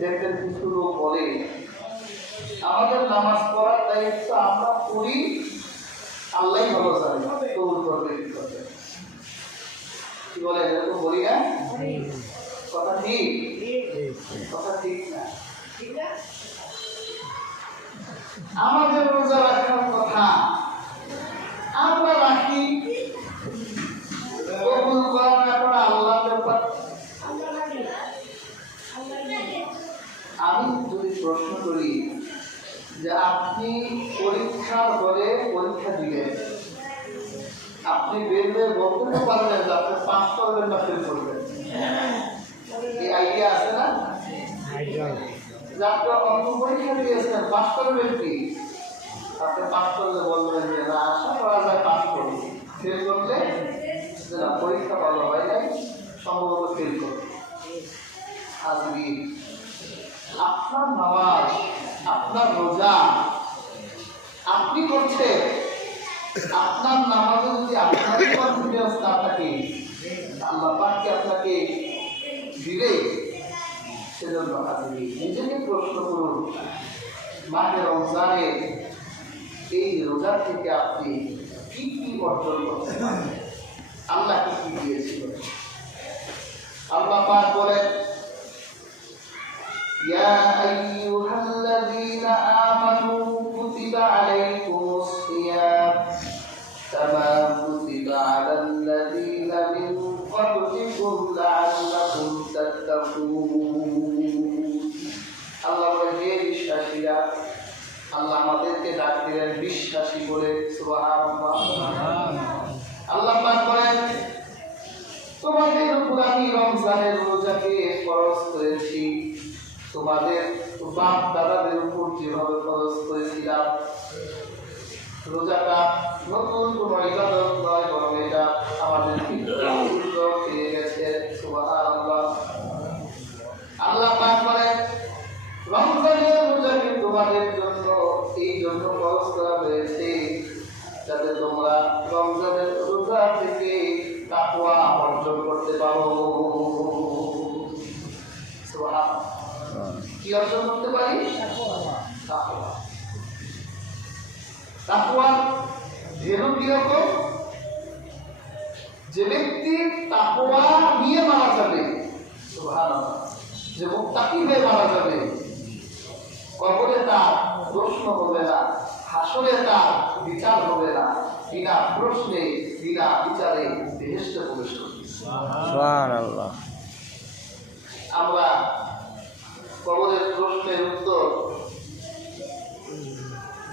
দেখবেন কিছু লোক বলে আমাদের নামাজ পড়ার দায়িত্ব আমরা পড়ি, আল্লাহ ভালো জানে কবুল করবে কি বলে, এরকম বলি না? কথা ঠিক, কথা ঠিক না। আমাদের রোজা রাখার কথা আমরা রাখি, কবুল করা না করা আল্লাহর ব্যাপার। আমি যদি প্রশ্ন করি যে আপনি পরীক্ষার হলে পরীক্ষা দিলেন, আপনি বের হয়ে বলতে তো পারবেন যে আপনি পাস করবেন না ফেল করবেন, এই আইডিয়া আছে না? যে আপনি অন্য পরীক্ষা দিয়েছেন, পাস করবেন কি? আপনি পাস করলে বলবেন যে না আশা করা যায় পাস করব, ফেল করলে যে না পরীক্ষা ভালো হয় নাই, সম্ভবত ফেল করবে। আজকে আপনার নামাজ, আপনার রোজা আপনি করছেন, আপনার নামাজে যদি আপনার কনফিডেন্স না থাকে, আল্লাহ পাককে আপনাকে দিলে, সেজন্য আপনি নিজেকে প্রশ্ন করুন, মাহে রমজানে এই রোজা থেকে আপনি কি কি অর্জন করতে পারেন, আল্লাহ কি কি দিয়েছিল। আল্লাহ পাক বলেন ইয়া আইয়ুহাল্লাযীনা আমানু কুতিবা আলাইকুমুস সিয়াম কামা কুতিবা আলাল্লাযীনা মিন ক্বাবলিকুম লাআল্লাকুম তাত্তাকুন। আল্লাহ বলেন হে বিশ্বাসীরা, আল্লাহ আমাদেরকে ডাক দিলেন বিশ্বাসী বলে, সুবহানাল্লাহ। আল্লাহ পাক বলেন তোমাদের উপর আমি রমজানের রোজাকে ফরজ করেছি, তোমাদের বাপ দাদাদের উপর যেভাবে ফরজ করেছিলাম। রোজাটা নতুন কোনো ইবাদত নয়, বরং এটা আমাদের পেয়ে গেছে, সুবহানাল্লাহ। আল্লাহ পাক বলেন রমজানের রোজাকে তোমাদের জন্য এই জন্য ফরজ করা হয়েছে যাতে তোমরা রমজানের রোজা থেকে তাকওয়া অর্জন করতে পারো। কি অর্জন করতে পারি? তাকওয়া। তাকওয়া ভেলু কিরকম? যে ব্যক্তি তাকওয়া নিয়ে মারা যাবে, সুবহানাল্লাহ, যে মুত্তাকি হয়ে মারা যাবে, কবরে তার প্রশ্ন হবে না, হাসরে তার বিচার হবে না, বিনা প্রশ্নে বিনা বিচারে বেহেশতে প্রবেশ করবে। সুবহানাল্লাহ। আমরা কবরের প্রশ্নের উত্তর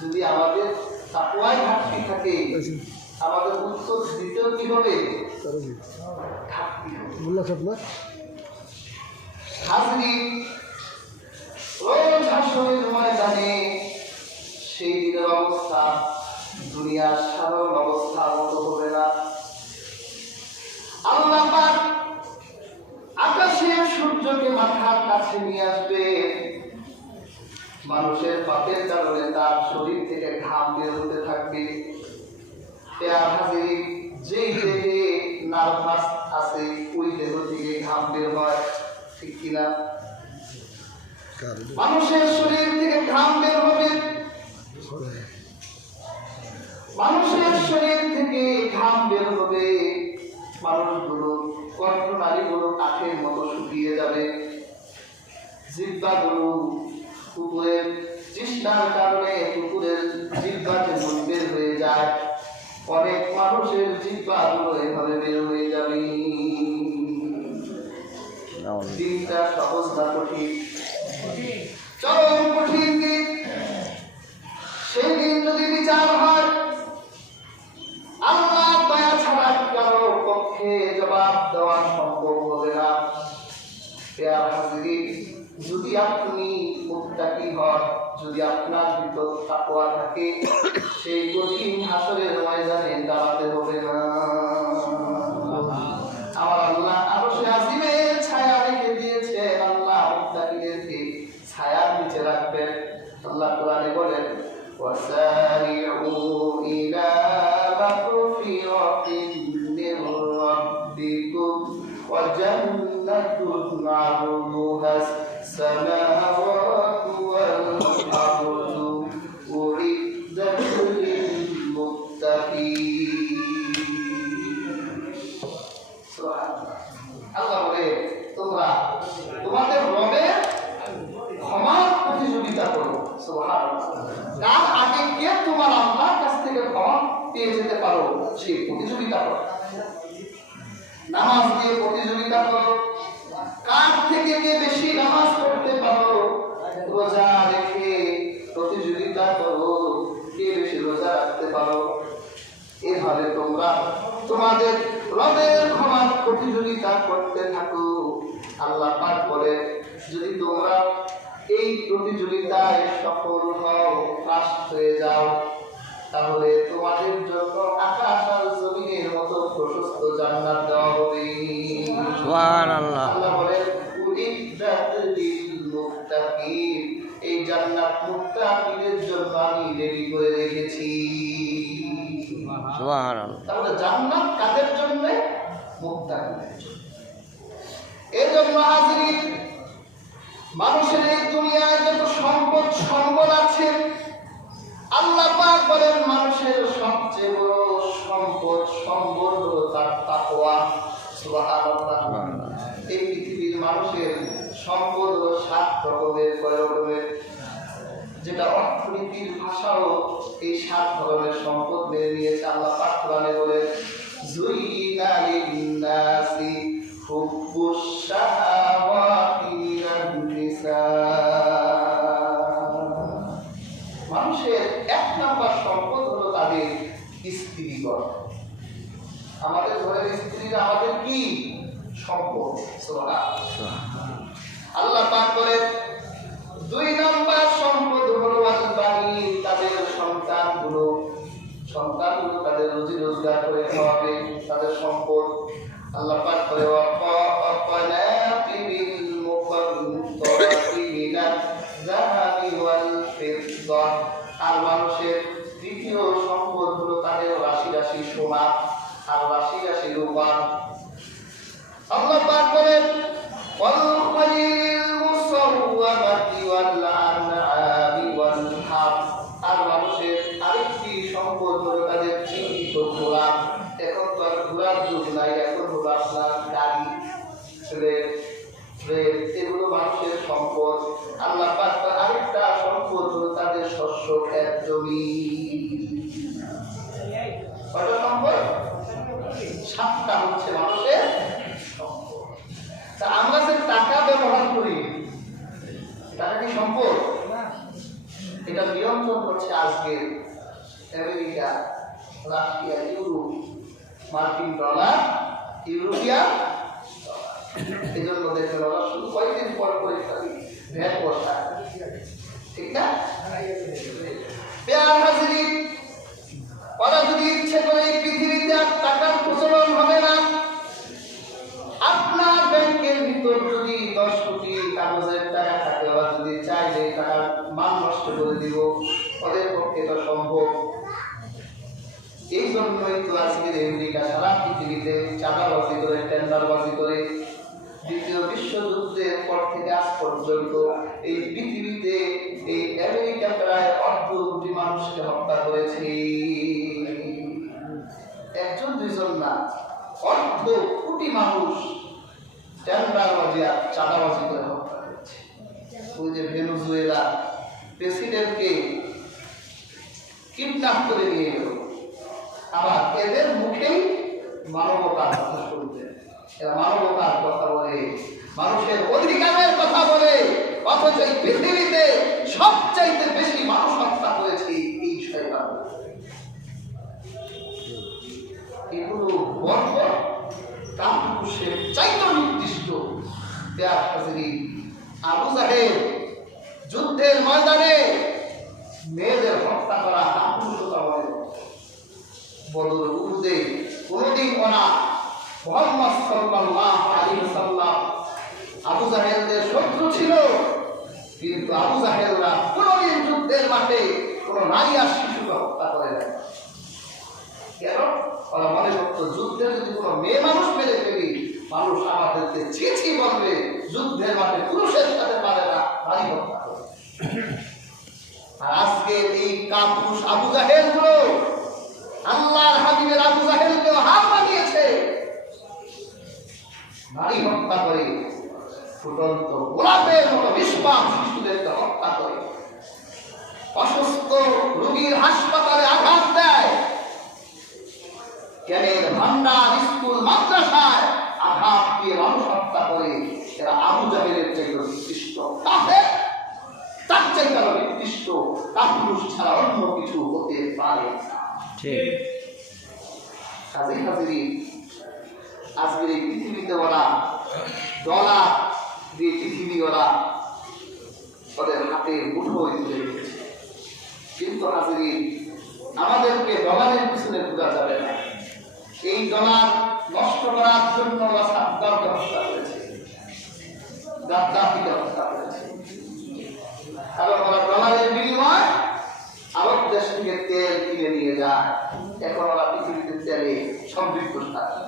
যদি আমাদের তাকওয়ায় ঘাটতি থাকে, আমাদের উত্তর দিতেও কি হবে? ঘাটতি হবে। হাজরিন, রোজ হাসরের ময়দানে সেই দিনের অবস্থা দুনিয়ার সাধারণ অবস্থার মতো হবে না। আল্লাহ পাক আকাশের সূর্যকে মাথার কাছে নিয়ে আসবে, মানুষের পাপের কারণে তার শরীর থেকে ঘাম বের হতে থাকবে। যেই দেহে নার্ভাস আছে ওই দেহ থেকে ঘাম বের হয়, ঠিক কিনা? মানুষের শরীর থেকে ঘাম বের হবে, মানুষের শরীর থেকে ঘাম বের হবে, মানুষগুলো কণ্ঠনালীগুলো কাঠের মতো শুকিয়ে যাবে, জিহ্বাগুলো কুকুরের তৃষ্ণার কারণে কুকুরের জিহ্বা যেমন বের হয়ে যায়, অনেক মানুষের জিহ্বাগুলো এভাবে বের হয়ে যাবে। দিনটা সহজ না কঠিন? চরম কঠিন দিন। সেই দিন যদি বিচার হয়, আল্লাহ দয়া ছাড়া কারো পক্ষে জবাব দেওয়া সম্ভব হবে না। যদি আপনি মুত্তাকি হন, যদি আপনার ভিতর তাকওয়া থাকে, সেই কঠিন হাসরের ময়দানে দাঁড়াতে হবে না। আমার আল্লাহ আরশে আজিমের ছায়া রেখে দিয়েছেন, আল্লাহ মুত্তাকিদেরকে ছায়ার নিচে রাখবেন। আল্লাহ কোরআনে বলেন ওয়াসারিউ ইলা মাগফিরাতিন মির রাব্বিকুম ওয়া জান্নাতুন আরদুহা السماء হচ্ছে প্রতিযোগিতা করো, নামাজ দিয়ে প্রতিযোগিতা করো, কার থেকে কে বেশি নামাজ পড়তে পারো, রোজা রেখে প্রতিযোগিতা করো, কে বেশি রোজা রাখতে পারো। এভাবে তোমরা তোমাদের রবের ক্ষমার প্রতিযোগিতা করতে থাকো। আল্লাহ পাক বলে, যদি তোমরা এই প্রতিযোগিতায় সফল হও, ফার্স্ট হয়ে যাও, তাহলে তোমাদের জন্য আকাশ আর জমিনের মতো প্রশস্ত জান্নাত দেওয়া হবে। সুবহানাল্লাহ। আল্লাহ বলেন, উইদ্দাত লিল মুত্তাকিন, এই জান্নাত মুত্তাকিনের জন্য আমি রেডি করে রেখেছি। সুবহানাল্লাহ। তাহলে জান্নাত কাদের জন্য? মুত্তাকিনের জন্য। এজন্য হাজিরিন, মানুষের এই দুনিয়ায় যত সম্পদ সম্বল আছে, আল্লাহ পাক বলেন মানুষের সবচেয়ে বড় সম্পদ সম্বল হলো তার তাকওয়া। সুবহানাল্লাহ। এই পৃথিবীর মানুষের সম্পদ হলো 7 রকমের, কয় রকমের? যেটা অর্থনীতির ভাষাও এই 7 ধরনের সম্পদ মেনে নিয়েছে। আল্লাহ পাক কোরআনে বলেন, যুইনা লিন-নাসি হুব্বুশ শাহাওয়াতি মিনান নিসা। মানুষের 1 নাম্বার সম্পদ হলো তাদের স্ত্রীগণ। আমাদের ঘরের স্ত্রীরা আমাদের কি সম্পদ? সুবহানাল্লাহ। আল্লাহ পাক বলেন, 2 নাম্বার সম্পদ হলো আল-বানী, তাদের সন্তানগুলো। সন্তানগুলো তাদের রুজি রোজগার করে খাওয়াবে, তাদের সম্পদ। আল্লাহ পাক বলে, ওয়াকানাতিবিল মুকান্তারাতি মিনাল যাহাবি ওয়াল ফিদ্দা। আর মানুষের দ্বিতীয় সম্পদ হলো তাদের রাশি রাশি সোনা আর রাশি রাশি রূপা। আল্লাহ পাক বলেন, ওয়াল খালিল মুসাওয়ামাতি ওয়াল আনআমি ওয়াল হাব। আর মানুষের আরেকটি সম্পদ হলো তাদের চিহ্নিত ঘোড়া। এখন তো আর ঘোড়ার যুগ নাই, এখন হলো আপনার গাড়ি, এগুলো মানুষের সম্পদ। আল্লাহ পাক আরেকটা সম্পদ হলো তাদের শস্য, ক্ষেত, জমি। কয়টা সম্পদ? 7টা হচ্ছে মানুষের সম্পদ। তা আমরা যে টাকা ব্যবহার করি, টাকা কি সম্পদ? এটা নিয়ন্ত্রণ করছে আজকে আমেরিকা, রাশিয়া, ইউরোপ, মার্কিন ডলার, ইউরোপিয়ান। এই জন্য দেখবেন ওরা শুধু কয়েকদিন পর করে খালি ভ্যাট বসা, ঠিক না? প্রিয় হাজিরিন, ওরা যদি ইচ্ছে করে এই পৃথিবীতে আর টাকার প্রচলন হবে না। আপনার ব্যাংকের ভিতর যদি 10 কোটি কাগজের টাকা থাকে, ওরা যদি চায় যে টাকার মান নষ্ট করে দিব, ওদের পক্ষে তো সম্ভব। এই জন্যই তো আজকে আমেরিকা সারা পৃথিবীতে চাঁদাবাজি করে, টেন্ডারবাজি করে, দ্বিতীয় বিশ্বযুদ্ধের পর থেকে আজ পর্যন্ত এই পৃথিবীতে এই আমেরিকা প্রায় 1.5 কোটি মানুষকে হত্যা করেছে। 1-2 না, 1.5 কোটি মানুষ টেন্ডারবাজি আর চাঁদাবাজি করে হত্যা করেছে। ওই যে ভেনেজুয়েলা প্রেসিডেন্টকে কিডন্যাপ করে নিয়ে গেল, আবার এদের মুখেই মানবতার কথা শুনতেন। এরা মানবতার কথা বলে, মানুষের অধিকারের কথা বলে, অথচ এই পৃথিবীতে সবচাইতে বেশি মানুষ হত্যা করেছে এই শয়তান। এগুলো বর্ব কাপুরুষের চাইতে নির্দিষ্ট। আবু জাহেল যুদ্ধের ময়দানে মেয়েদের হত্যা করা কাপুরুষতা বলে। বদর উহুদে কোনদিন ওনা মুহাম্মদ সাল্লাল্লাহু আলাইহি ওয়াসাল্লাম আবু জাহেলদের শত্রু ছিল, কিন্তু আবু জাহেলরা কোনদিন যুদ্ধের মাঠে কোন নারী আর শিশুকে হত্যা করে না। কেন? ওরা মনে করতো যুদ্ধে যদি কোনো মেয়ে মানুষ মেরে ফেলি, মানুষ আমাদেরকে ছি বলবে, যুদ্ধের মাঠে পুরুষের সাথে পারে না, নারী হত্যা করে। আর আজকে এই কাপুরুষ আবু জাহেল গুলো আল্লাহর হাবিবের আবু জাহেলকেও হার মানিয়েছে, নারী হত্যা করে, ফুটন্ত গোলাপের মতো নিষ্পাপ শিশুদেরকে হত্যা করে, অসুস্থ রোগীর হাসপাতালে আঘাত দেয়, জ্ঞানের ভান্ডার স্কুল মাদ্রাসায় আঘাত দিয়ে মানুষ হত্যা করে, এরা আবু জাহেলের চাইতে নিকৃষ্ট, তার চাইতে আরো নিকৃষ্ট, তার পুরুষ ছাড়া অন্য কিছু হতে পারে না। ঠিক। কাজে হাজিরি, আজকের এই পৃথিবীতে ওরা ডলার দিয়ে পৃথিবী ওরা ওদের হাতে মুঠোয় তুলে রেখেছে। কিন্তু হাজিরি, আমাদেরকে ডলারের পিছনে ঘুরা যাবে না। এই ডলার নষ্ট করার জন্য ওরা সাদ্দামকে হত্যা করেছে, গাদ্দাফিকে হত্যা করেছে। কারণ ওরা ডলারের বিনিময়ে আরব দেশ থেকে তেল কিনে নিয়ে যায়। এখন ওরা পৃথিবীতে তেলে সমৃদ্ধ থাকে।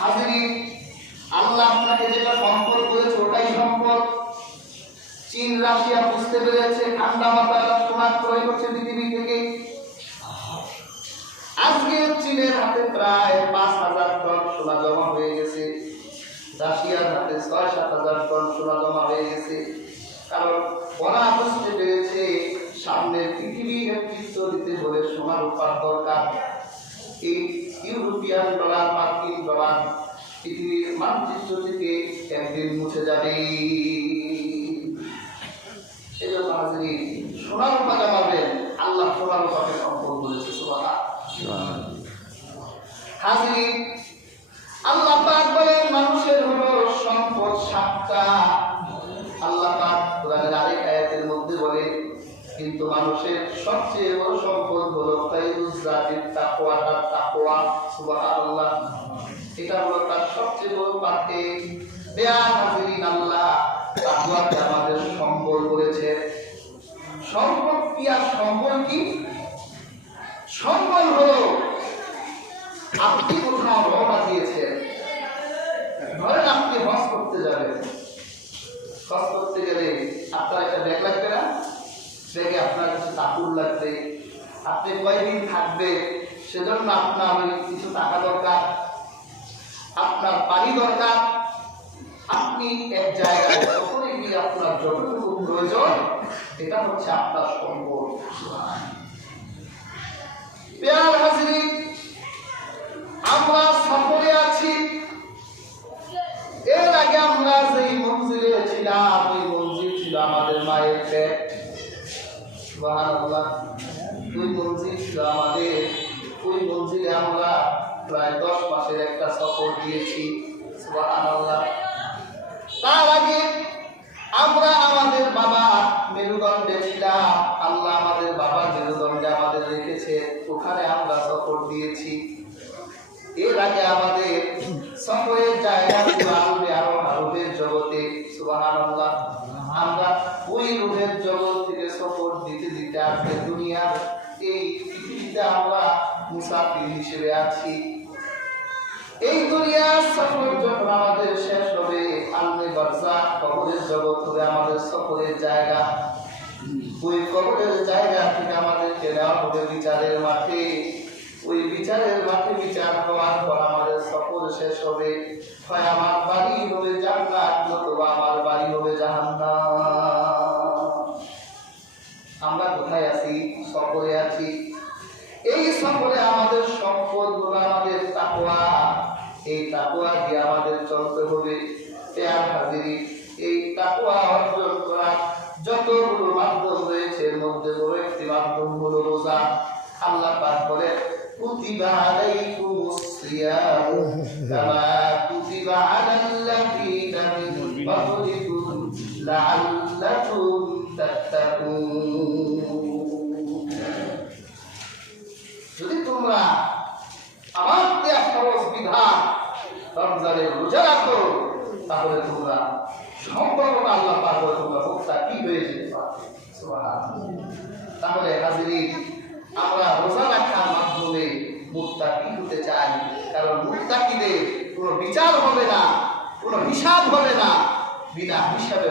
হাজিরি, আল্লাহ আপনাকে যেটা সম্পদ করেছে ওটাই সম্পদ। চীন রাশিয়া বুঝতে পেরেছে, ঠান্ডা মাথায় সোনা ক্রয় করছে পৃথিবী থেকে। আজকে চীনের হাতে প্রায় 5,000 টন সোনা জমা হয়ে গেছে, রাশিয়ার হাতে 6-7,000 টন সোনা জমা হয়ে গেছে। কারণ ওরা বুঝতে পেরেছে সামনে পৃথিবী নেতৃত্ব দিতে হলে সোনার রূপার দরকার। এই ইউরোপিয়ান ডলার, মার্কিন ডলার পৃথিবীর মানচিত্র থেকে একদিন মুছে যাবে। এই জন্য হাজিরি, সোনার রূপা জমাবেন, আল্লাহ সোনার রূপাকে সম্পদ বলেছে। সুবহানাল্লাহ। হাজিরি, আল্লাহ পাক বলেন মানুষের হলো সম্পদ 7টা। আল্লাহ পাক কোরআনের আরেক আয়াতের মধ্যে বলে কিন্তু মানুষের সবচেয়ে বড় সম্পদ হলো খায়রুজ জাতির তাকওয়া, তার তাকওয়া। সুবহানাল্লাহ। এটা হলো তার সবচেয়ে বড় পাকে। বেয়ান হাজিরিন, আল্লাহ তাকওয়াকে আমাদের সম্বল করেছে। সম্পদ কি আর সম্বল কি? সম্বল হলো আপনি কোথাও রওনা দিয়েছেন, ধরেন আপনি হজ করতে যাবেন। হজ করতে গেলে আপনার একটা ব্যাগ লাগবে না? ব্যাগে আপনার কিছু কাপড় লাগবে, আপনি কয়দিন থাকবে সেজন্য আপনার কিছু টাকা দরকার, আপনার বাড়ি দরকার। আপনি এক জায়গায় ওখানে গিয়ে আপনার যতটুকু প্রয়োজন এটা হচ্ছে আপনার সম্পদ। প্রিয় হাজিরিন, আমরা সফরে আছি। এর আগে আমরা যেই মঞ্জিলে ছিলাম ওই মঞ্জিল ছিল আমাদের মায়ের পেট। সুবহানাল্লাহ। ওই মঞ্জিল ছিল আমাদের, ওই মঞ্জিলে আমরা প্রায় 10 মাসের একটা সফর দিয়েছি। সুবহানাল্লাহ। তার আগে আমরা আমাদের বাবা মেরুদণ্ডে ছিলাম, আল্লাহ আমাদের বাবা মেরুদণ্ডে আমাদের রেখেছে, ওখানে আমরা সফর দিয়েছি। এর আগে আমাদের সফরের জায়গা ছিল আরবের জগতে। সুবহানাল্লাহ। আমরা ওই রুহের জগৎ থেকে সফর দিতে দিতে আজকে দুনিয়ার এই পৃথিবীতে আমরা মুসাফির হিসেবে আছি। এই দুনিয়ার সফর যখন আমাদের শেষ হবে, আলমে বারজাখ কবরের জগৎ হবে আমাদের সফরের জায়গা। ওই কবরের জায়গা থেকে আমাদেরকে নেওয়া হবে বিচারের মাঠে। ওই বিচারের মাঠে বিচার হওয়ার পর আমাদের সফর শেষ হবে। হয় আমার বাড়ি হবে জান্নাত, নতুবা আমার বাড়ি হবে জাহান্নাম। আমরা কোথায় আছি? সফরে আছি। এই সফরে আমাদের সম্পদ হলো আমাদের তাকওয়া। এই তাকওয়া দিয়ে আমাদের চলতে হবে। প্রিয় হাজিরিন, এই তাকওয়া অর্জন করার যতগুলো মাধ্যম রয়েছে এর মধ্যে বড় একটি মাধ্যম হলো রোজা। আল্লাহ পাক বলে কুতিবা আলাইকুমুস সিয়ামু কামা কুতিবা আলাল্লাযীনা মিন ক্বাবলিকুম লাআল্লাকুম তাত্তাকুন। যদি তোমরা আমার দেয়া ফরজ বিধান রমজানের রোজা রাখো তাহলে তোমরা সম্পর্ক আল্লাহ পাক বলে তোমরা মুত্তাকি হয়ে যেতে পারবে। সুবহানাল্লাহ। তাহলে হাজিরিন, আমরা রোজা রাখার মাধ্যমে মুত্তাকি হতে চাই। কারণ মুত্তাকিদের কোনো বিচার হবে না, কোনো হিসাব হবে না, বিনা হিসাবে